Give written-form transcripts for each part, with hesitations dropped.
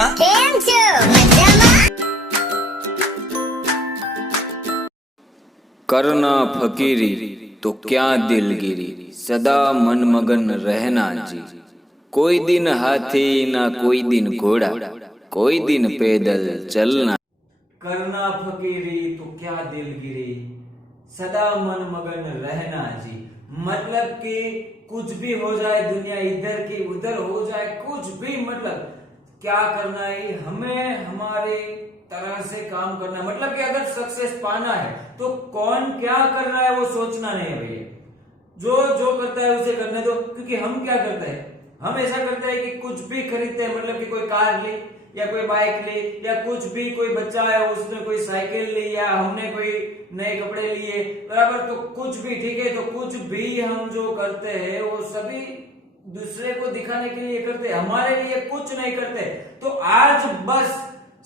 કેમ છો મજામાં? करना फकीरी तो क्या दिलगिरी, सदा मन मगन रहना जी। कोई दिन हाथी ना कोई दिन घोड़ा, कोई दिन पैदल चलना। करना फकीरी तो क्या दिलगिरी, सदा मन मगन रहना जी। मतलब कि कुछ भी हो जाए, दुनिया इधर की उधर हो जाए, कुछ भी, मतलब क्या करना है, हमें हमारे तरह से काम करना। मतलब कि अगर सक्सेस पाना है तो कौन क्या कर रहा है वो सोचना नहीं है भैया, जो जो करता है उसे करने दो। क्योंकि हम क्या करते हैं, हम ऐसा करते हैं कि कुछ भी खरीदते हैं, मतलब कि कोई कार ले या कोई बाइक ले या कुछ भी, कोई बच्चा है उसने कोई साइकिल ली या हमने कोई नए कपड़े लिए, बराबर, तो कुछ भी, ठीक है, तो कुछ भी हम जो करते हैं वो सभी दूसरे को दिखाने के लिए करते हैं, हमारे लिए कुछ नहीं करते। तो आज बस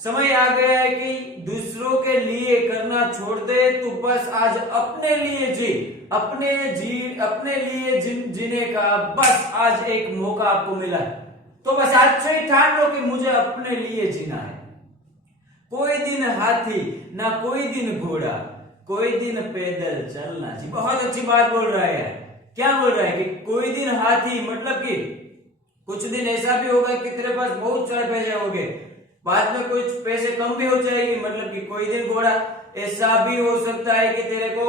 समय आ गया है कि दूसरों के लिए करना छोड़ दे, तो बस आज अपने लिए जी, अपने लिए जीने का बस आज एक मौका आपको मिला है। तो बस आज से ही ठान लो कि मुझे अपने लिए जीना है। कोई दिन हाथी ना कोई दिन घोड़ा, कोई दिन पैदल चलना जी। बहुत अच्छी बात बोल रहा है। क्या बोल रहा है कि कोई दिन हाथी, मतलब कि कुछ दिन ऐसा भी होगा कि तेरे पास बहुत सारे पैसे होंगे, बाद में कुछ पैसे कम भी हो जाएगी, मतलब कि कोई दिन घोड़ा। ऐसा भी हो सकता है कि तेरे को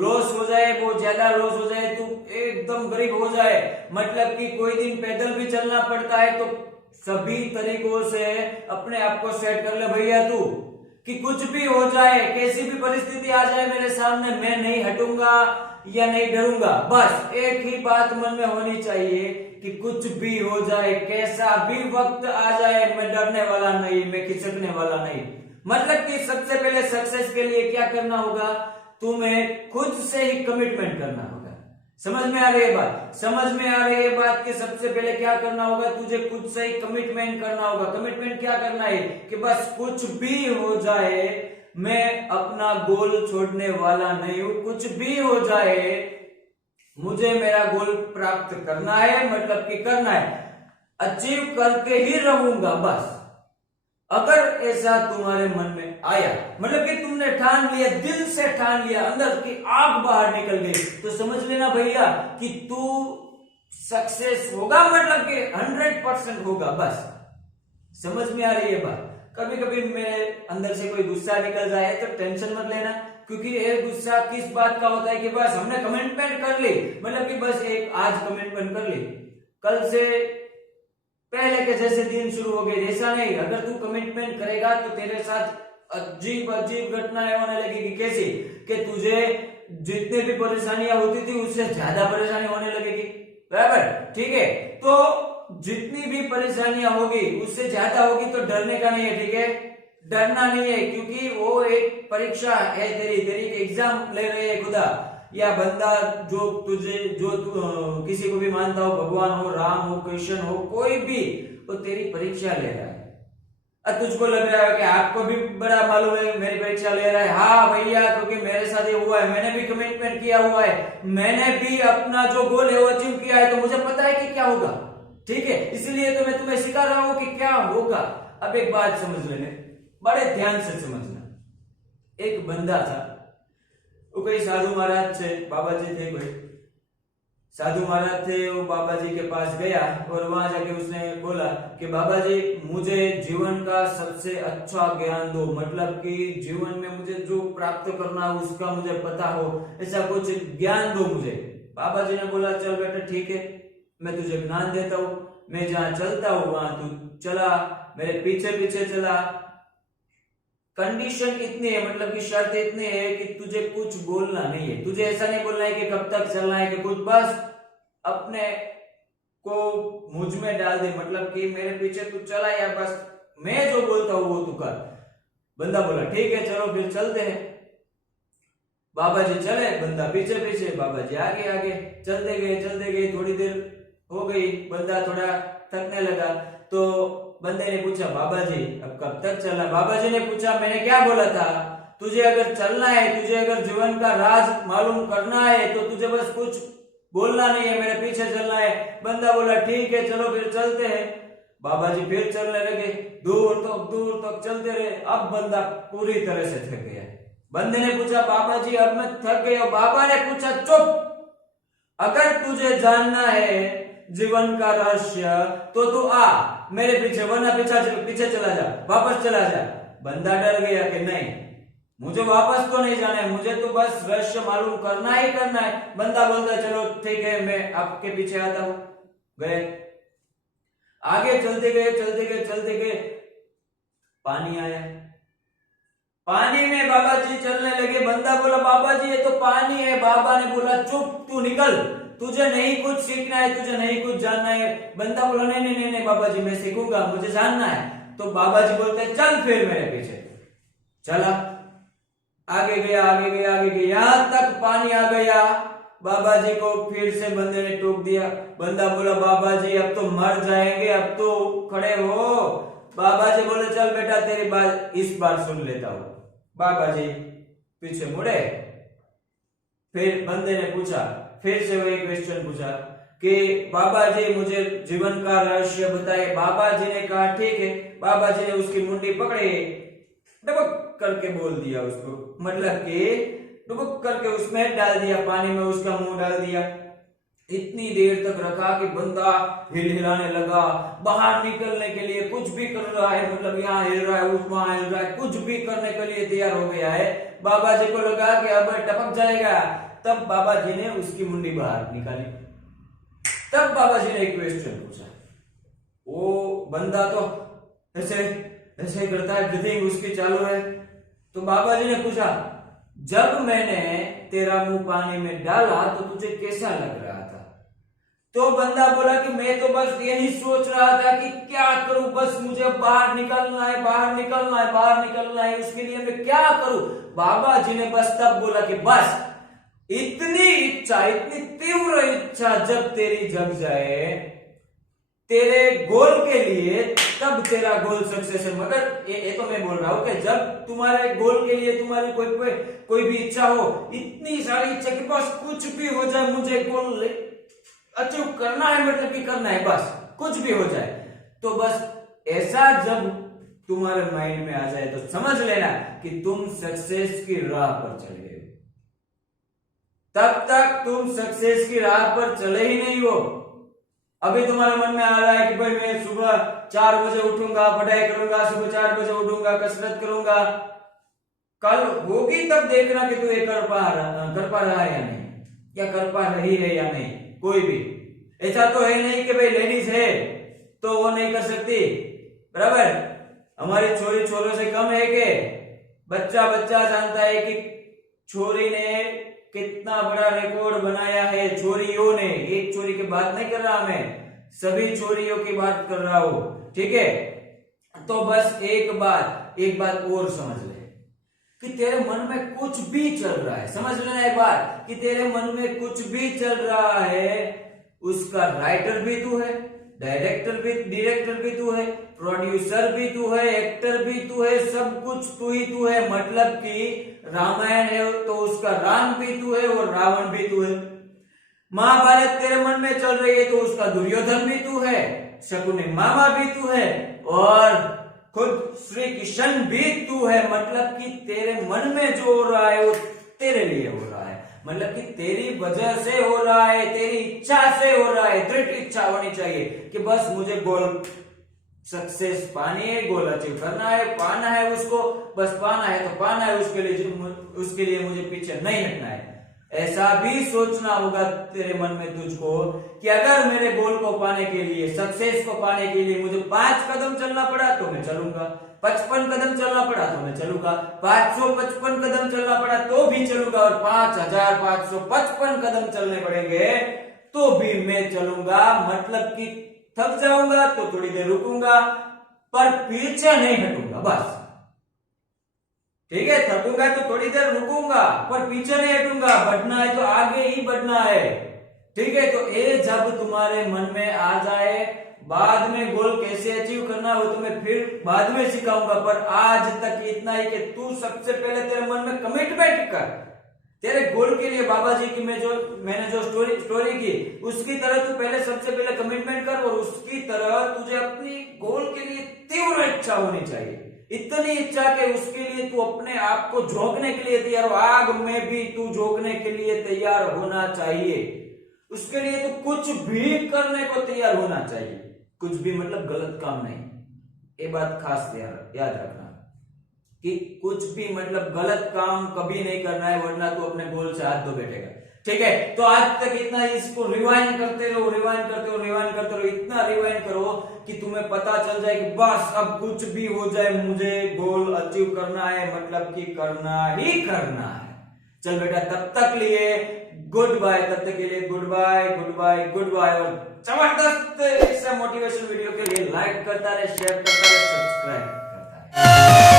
लॉस हो जाए, बहुत ज्यादा लॉस हो जाए, तू एकदम गरीब हो जाए, मतलब कि कोई दिन पैदल भी चलना पड़ता है। तो सभी तरीकों से अपने आप को सेट कर ले भैया तू, कि कुछ भी हो जाए, कैसी भी परिस्थिति आ जाए मेरे सामने, मैं नहीं हटूंगा या नहीं डरूंगा। बस एक ही बात मन में होनी चाहिए कि कुछ भी हो जाए, कैसा भी वक्त आ जाए, मैं डरने वाला नहीं, मैं खिसकने वाला नहीं। मतलब कि सबसे पहले सक्सेस के लिए क्या करना होगा, तुम्हें खुद से ही कमिटमेंट करना होगा। समझ में आ रही है बात? समझ में आ रही है बात कि सबसे पहले क्या करना होगा, तुझे खुद से ही कमिटमेंट करना होगा। कमिटमेंट क्या करना है कि बस कुछ भी हो जाए मैं अपना गोल छोड़ने वाला नहीं हूं, कुछ भी हो जाए मुझे मेरा गोल प्राप्त करना है, मतलब कि करना है, अचीव करके ही रहूंगा बस। अगर ऐसा तुम्हारे मन में आया, मतलब कि तुमने ठान लिया, दिल से ठान लिया, अंदर की आग बाहर निकल गई, तो समझ लेना भैया कि तू सक्सेस होगा, मतलब कि 100% होगा। बस समझ में आ रही है बात? कभी कभी मेरे अंदर से कोई गुस्सा निकल जाए तो टेंशन मत लेना, क्योंकि ये गुस्सा किस बात का होता है कि बस हमने कमिटमेंट कर ली, मतलब कि बस एक आज कमिटमेंट कर ली, कल से पहले के जैसे दिन शुरू हो गए, ऐसा नहीं। अगर तू कमिटमेंट करेगा तो तेरे साथ अजीब अजीब घटनाएं होने लगेगी। कैसी? कि तुझे जितने भी परेशानियां होती थी उससे ज्यादा परेशानी होने लगेगी, बराबर, ठीक है। तो जितनी भी परेशानियां होगी उससे ज्यादा होगी, तो डरने का नहीं है, ठीक है, डरना नहीं है, क्योंकि वो एक परीक्षा है, तेरी एग्जाम ले रहे हैं खुदा या बंदा, जो तुझे, जो किसी को भी मानता हो, भगवान हो, राम हो, कृष्ण हो, कोई भी, वो तेरी परीक्षा ले रहा है। अब तुझको लग रहा है कि आपको भी बड़ा मालूम है मेरी परीक्षा ले रहा है। हाँ भैया, क्योंकि मेरे साथ ये हुआ है, मैंने भी कमिटमेंट किया हुआ है, मैंने भी अपना जो गोल है वो अचीव किया है, तो मुझे पता है कि क्या होगा, ठीक है। इसलिए तो मैं तुम्हें सिखा रहा हूं कि क्या होगा। अब एक बात समझ लेने, बड़े ध्यान से समझना। एक बंदा था, वो कोई साधु महाराज थे, बाबा जी थे, कोई साधु महाराज थे, वो बाबा जी के पास गया और वहां जाके उसने बोला कि बाबा जी मुझे जीवन का सबसे अच्छा ज्ञान दो, मतलब कि जीवन में मुझे जो प्राप्त करना हो उसका मुझे पता हो, ऐसा कुछ ज्ञान दो मुझे। बाबा जी ने बोला चल बेटा ठीक है, मैं तुझे ज्ञान देता हूं, मैं जहां चलता हूं वहां तू चला, मेरे पीछे पीछे चला। कंडीशन इतनी है, मतलब कि शर्त इतनी है कि तुझे कुछ बोलना नहीं है, तुझे ऐसा नहीं बोलना है कि कब तक चलना है कि कुछ, बस अपने को मुझ में डाल दे, मतलब कि मेरे पीछे तू चला या बस मैं जो बोलता हूं वो तू कर। बंदा बोला ठीक है चलो फिर चलते हैं। बाबा जी चले, बंदा पीछे पीछे, बाबा जी आगे आगे, चलते गए, थोड़ी देर हो गई, बंदा थोड़ा थकने लगा, तो बंदे ने पूछा बाबा जी अब कब तक चलना? बाबा जी ने पूछा मैंने क्या बोला था, तुझे अगर चलना है, तुझे अगर जीवन का राज मालूम करना है तो तुझे बस कुछ बोलना नहीं है, मेरे पीछे चलना है। बंदा बोला ठीक है चलो फिर चलते हैं। बाबा जी फिर चलने लगे, दूर तक चलते रहे। अब बंदा पूरी तरह से थक गया। बंदे ने पूछा, बाबा जी अब मैं थक गया हूं। बाबा ने पूछा, चुप, अगर तुझे जानना है जीवन का रहस्य तो तू आ मेरे पीछे, वरना पीछे चला जा, वापस चला जा। बंदा डर गया कि नहीं, मुझे वापस तो नहीं जाना है, मुझे तो बस रहस्य मालूम करना ही करना है। बंदा बोलता, चलो ठीक है, मैं आपके पीछे आता हूं। गए, आगे चलते गए, पानी आया। पानी में बाबा जी चलने लगे। बंदा बोला, बाबा जी ये तो पानी है। बाबा ने बोला, चुप, तू निकल, तुझे नहीं कुछ सीखना है, तुझे नहीं कुछ जानना है। बंदा बोला, नहीं बाबा जी, मैं सीखूंगा, मुझे जानना है। तो बाबा जी बोलते, चल फिर मेरे पीछे। चला, आगे गया, यहां तक पानी आ गया। बाबा जी को फिर से बंदे ने टोक दिया। बंदा बोला, बाबा जी अब तो मर जाएंगे, अब तो खड़े हो। बाबा जी बोले, चल बेटा तेरी बात इस बार सुन लेता हूं। बाबा जी पीछे मुड़े। फिर बंदे ने पूछा, फिर से वही क्वेश्चन पूछा कि बाबा जी मुझे जीवन का रहस्य बताए। बाबा जी ने कहा, ठीक है। बाबा जी ने उसकी मुंडी पकड़ी, डबक करके बोल दिया उसको, मतलब कि डुबक करके उसमें डाल दिया, पानी में उसका मुंह डाल दिया। इतनी देर तक रखा कि बंदा हिलाने लगा, बाहर निकलने के लिए कुछ भी कर रहा है, मतलब यहाँ हिल रहा है, वहां हिल रहा है, कुछ भी करने के लिए तैयार हो गया है। बाबा जी को लगा कि अब टपक जाएगा। तब बाबा जी ने उसकी मुंडी बाहर निकाली। तब बाबा जी ने एक क्वेश्चन पूछा। वो बंदा तो ऐसे ही करता है, ब्रीथिंग उसकी चालू है। तो बाबा जी ने पूछा, जब मैंने तेरा मुंह पानी में डाला तो तुझे कैसा लग रहा था? तो बंदा बोला कि मैं तो बस यही सोच रहा था कि क्या करूं, बस मुझे बाहर निकलना है, उसके लिए मैं क्या करूं। बाबा जी ने बस तब बोला कि बस इतनी तीव्र इच्छा जब तेरी जग जाए तेरे गोल के लिए, तब तेरा गोल सक्सेस है। मगर ये तो मैं बोल रहा हूं कि जब तुम्हारे गोल के लिए तुम्हारी कोई भी इच्छा हो, इतनी सारी इच्छा के पास कुछ भी हो जाए, मुझे गोल अचीव करना है, मतलब कि करना है, बस कुछ भी हो जाए, तो बस ऐसा जब तुम्हारे माइंड में आ जाए तो समझ लेना कि तुम सक्सेस की राह पर चले गए। तब तक तुम सक्सेस की राह पर चले ही नहीं हो। अभी तुम्हारे मन में आ रहा है कि भाई मैं सुबह 4 बजे उठूंगा, पढ़ाई करूंगा, सुबह 4 बजे उठूंगा, कसरत करूंगा। कल होगी तब देखना कि तू ये कर पा रहा है या नहीं, या कर पा रही है या नहीं। कोई भी ऐसा तो है नहीं कि भाई लेडीज है तो वो नहीं कर सकती, बराबर। हमारी छोरी छोरों से कम है कि बच्चा जानता है कि छोरी ने कितना बड़ा रिकॉर्ड बनाया है, छोरियों ने। एक छोरी की बात नहीं कर रहा, मैं सभी छोरियों की बात कर रहा हूं, ठीक है। तो बस एक बात और समझ ले कि तेरे मन में कुछ भी चल रहा है, समझ लेना एक बात कि तेरे मन में कुछ भी चल रहा है, उसका राइटर भी तू है, डायरेक्टर भी तू है, प्रोड्यूसर भी तू है, एक्टर भी तू है, सब कुछ तू है। मतलब कि रामायण है तो उसका राम भी तू है और रावण भी तू है। महाभारत तेरे मन में चल रही है तो उसका दुर्योधन भी तू है, शकुनी मामा भी तू है, और खुद श्री कृष्ण भी तू है। मतलब कि तेरे मन में जो हो रहा है वो तेरे लिए हो रहा है, मतलब कि तेरी वजह से हो रहा है, तेरी इच्छा से हो रहा है। दृढ़ इच्छा होनी चाहिए कि बस मुझे गोल सक्सेस पानी है, गोल अचीव करना है, पाना है, उसको बस पाना है तो पाना है, उसके लिए मुझे पीछे नहीं हटना है। ऐसा भी सोचना होगा तेरे मन में तुझको कि अगर मेरे गोल को पाने के लिए, सक्सेस को पाने के लिए मुझे 5 कदम चलना पड़ा तो मैं चलूंगा, 55 कदम चलना पड़ा तो मैं चलूंगा, 555 कदम चलना पड़ा तो भी चलूंगा, और 5555 कदम चलने पड़ेंगे तो भी मैं चलूंगा। मतलब कि थक जाऊंगा तो थोड़ी देर रुकूंगा, पर पीछे नहीं हटूंगा, बस ठीक है। थकूंगा तो थोड़ी देर रुकूंगा, पर पीछे नहीं हटूंगा। बढ़ना है तो आगे ही बढ़ना है, ठीक है। तो ये जब तुम्हारे मन में आ जाए, बाद में गोल कैसे अचीव करना हो तो मैं फिर बाद में सिखाऊंगा, पर आज तक इतना ही कि तू सबसे पहले तेरे मन में कमिटमेंट कर तेरे गोल के लिए बाबा जी की मैंने जो स्टोरी की, उसकी तरह तू पहले सबसे पहले कमिटमेंट कर, और उसकी तरह तुझे अपनी गोल के लिए तीव्र इच्छा होनी चाहिए। इतनी इच्छा कि उसके लिए तू अपने आप को झोंकने के लिए तैयार हो, आग में भी तू झोंकने के लिए तैयार होना चाहिए। उसके लिए तू कुछ भी करने को तैयार होना चाहिए। कुछ भी मतलब गलत काम नहीं, ये बात खास याद रखना कि कुछ भी मतलब गलत काम कभी नहीं करना है, वरना तू अपने गोल से हाथ धो बैठेगा। ठीक है, तो आज तक इतना, इसको रिवाइंड करते रहो, इतना रिवाइंड करो कि तुम्हें पता चल जाए कि बस अब कुछ भी हो जाए, मुझे गोल अचीव करना है, मतलब कि करना ही करना है। चल बेटा, तब तक लिए गुड बाय, तब तक के लिए goodbye goodbye goodbye. और जबरदस्त ऐसा मोटिवेशन वीडियो के लिए लाइक करता रहे, शेयर करता रहे, सब्सक्राइब करता रहे।